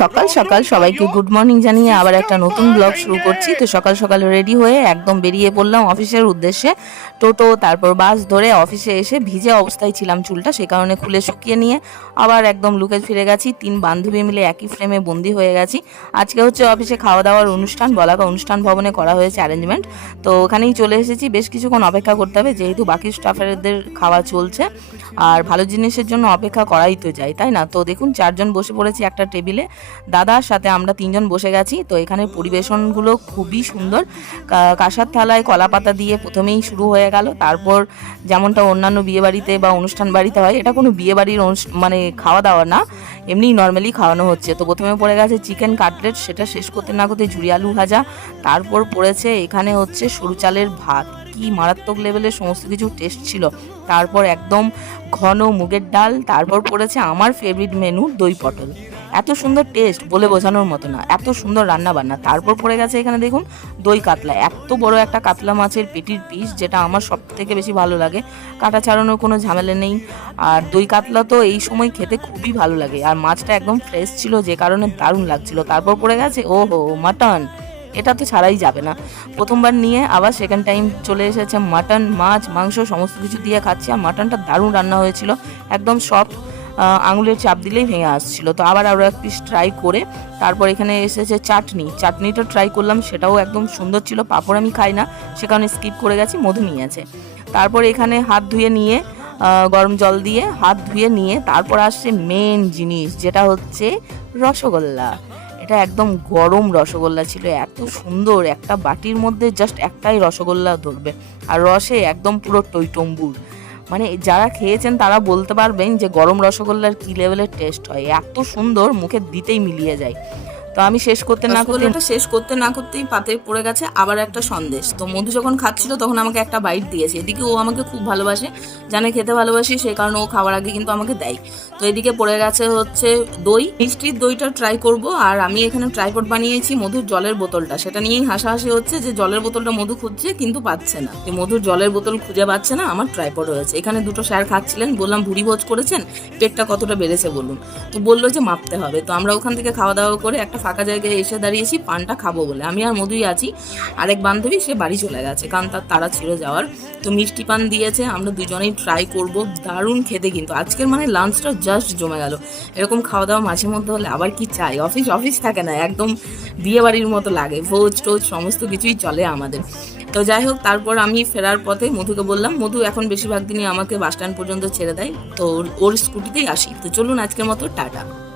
সকাল সকাল সবাইকে গুড মর্নিং জানিয়ে আবার একটা নতুন ব্লগ শুরু করছি। তো সকাল সকাল রেডি হয়ে একদম বেরিয়ে পড়লাম অফিসের উদ্দেশ্যে। টোটো, তারপর বাস ধরে অফিসে এসে ভিজে অবস্থায় ছিলাম চুলটা, সে কারণে খুলে শুকিয়ে নিয়ে আবার একদম লুকে ফিরে গেছি। তিন বান্ধবী মিলে একই ফ্রেমে বন্দি হয়ে গেছি। আজকে হচ্ছে অফিসে খাওয়া দাওয়ার অনুষ্ঠান বলাকা অনুষ্ঠান ভবনে করা হয়েছে অ্যারেঞ্জমেন্ট তো ওখানেই চলে এসেছি। বেশ কিছুক্ষণ অপেক্ষা করতে হবে, যেহেতু বাকি স্টাফেরদের খাওয়া চলছে। আর ভালো জিনিসের জন্য অপেক্ষা করাই তো যায়, তাই না? তো দেখুন, চারজন বসে পড়েছি একটা টেবিলে দাদার সাথে আমরা তিনজন বসে গেছি, তো এখানে পরিবেশনগুলো খুবই সুন্দর। কাঁসার থালায় কলা পাতা দিয়ে প্রথমেই শুরু হয়ে গেল, তারপর যেমনটা অন্যান্য বিয়ে বাড়িতে বা অনুষ্ঠান বাড়িতে হয়, এটা কোনো বিয়ে বাড়ির মানে খাওয়া দাওয়া না এমনি নর্মালি খাওয়ানো হচ্ছে। তো প্রথমে পড়ে গেছে চিকেন কাটলেট, সেটা শেষ করতে না করতে ঝুরি আলু ভাজা, তারপর পড়েছে এখানে হচ্ছে সরু চালের ভাত। কি মারাত্মক লেভেলের সমস্ত কিছু টেস্ট ছিল। তারপর একদম ঘন মুগের ডাল, তারপর পড়েছে আমার ফেভারিট মেনু দই পটল। এত সুন্দর টেস্ট বলে বোঝানোর মতো না, এত সুন্দর রান্না বান্না তারপর পড়ে গেছে এখানে দেখুন, দই কাতলা। এত বড় একটা কাতলা মাছের পেটির পিস যেটা আমার সব থেকে বেশি ভালো লাগে। কাটা ছাড়ানোর কোনো ঝামেলা নেই। আর দই কাতলা তো এই সময় খেতে খুবই ভালো লাগে। আর মাছটা একদম ফ্রেশ ছিল, যে কারণে দারুণ লাগছিল। তারপর পড়ে গেছে ও হো মাটন এটা তো ছাড়াই যাবে না। প্রথমবার নিয়ে আবার সেকেন্ড টাইম চলে এসেছে মাটন মাছ, মাংস, সমস্ত কিছু দিয়ে খাচ্ছি। আর মাটনটা দারুণ রান্না হয়েছিল। একদম সফট আঙুলের চাপ দিলেই ভেঙে আসছিল। তো আবার আরও এক পিস ট্রাই করে তারপর এখানে এসেছে চাটনি। চাটনিটা ট্রাই করলাম, সেটাও একদম সুন্দর ছিল, পাঁপড় আমি খাই না, সে কারণে স্কিপ করে গেছি, মধু নিয়েছে। তারপর এখানে হাত ধুয়ে নিয়ে গরম জল দিয়ে হাত ধুয়ে নিয়ে তারপর আসছে মেন জিনিস, যেটা হচ্ছে রসগোল্লা। এটা একদম গরম রসগোল্লা ছিল, এত সুন্দর, একটা বাটির মধ্যে জাস্ট একটাই রসগোল্লা ধরবে। আর রসে একদম পুরো টইটম্বুর। মানে যারা খেয়েছেন তারা বলতে পারবেন যে গরম রসগোল্লার কী লেভেলের টেস্ট হয়। এত সুন্দর মুখে দিতেই মিলিয়ে যায়। তো আমি শেষ করতে না করতে শেষ করতে না করতেই পাতে পড়ে গেছে আবার একটা সন্দেশ। তো মধু যখন খাচ্ছিল তখন আমাকে একটা বাইট দিয়েছে। এদিকে ও আমাকে খুব ভালোবাসে, জানে খেতে ভালোবাসি, সেই কারণে ও খাওয়ার আগে কিন্তু আমাকে দেয়। তো এদিকে পড়ে গেছে হচ্ছে দই। মিষ্টির দইটা ট্রাই করব আর আমি এখানে ট্রাইপড বানিয়েছি মধুর জলের বোতলটা। সেটা নিয়েই হাসাহাসি হচ্ছে যে জলের বোতলটা মধু খুঁজছে কিন্তু পাচ্ছে না। যে মধুর জলের বোতল খুঁজে পাচ্ছে না, আমার ট্রাইপড হয়েছে এখানে দুটো স্যার খাচ্ছিলেন, বললাম, ভুড়ি ভোজ করেছেন? পেটটা কতটা বেড়েছে বলুন? তো বলল যে, মাপতে হবে। তো আমরা ওখান থেকে খাওয়া দাওয়া করে একটা ফাঁকা জায়গায় এসে দাঁড়িয়েছি, পানটা খাব বলে। আমি আর মধুই আছি। আরেক বান্ধবী, সে বাড়ি চলে গেছে। কারণ তার তারা ছিল যাওয়ার। তো মিষ্টি পান দিয়েছে, আমরা দুজনেই ট্রাই করব। দারুণ খেতে কিন্তু। আজকের মানে লাঞ্চটা জাস্ট জমে গেল। এরকম খাওয়া দাওয়া মাঝে মধ্যে হলে আবার কি চাই? অফিস অফিস থাকে না, একদম বিয়ে বাড়ির মতো লাগে। ভোজ, টোজ, সমস্ত কিছুই চলে আমাদের। তো যাই হোক, তারপর আমি ফেরার পথে মধুকে বললাম, মধু, এখন বেশিরভাগ দিনই আমাকে বাস স্ট্যান্ড পর্যন্ত ছেড়ে দেয়। তো ওর- ওর স্কুটিতেই আসি। তো চলুন আজকের মতো, টাটা।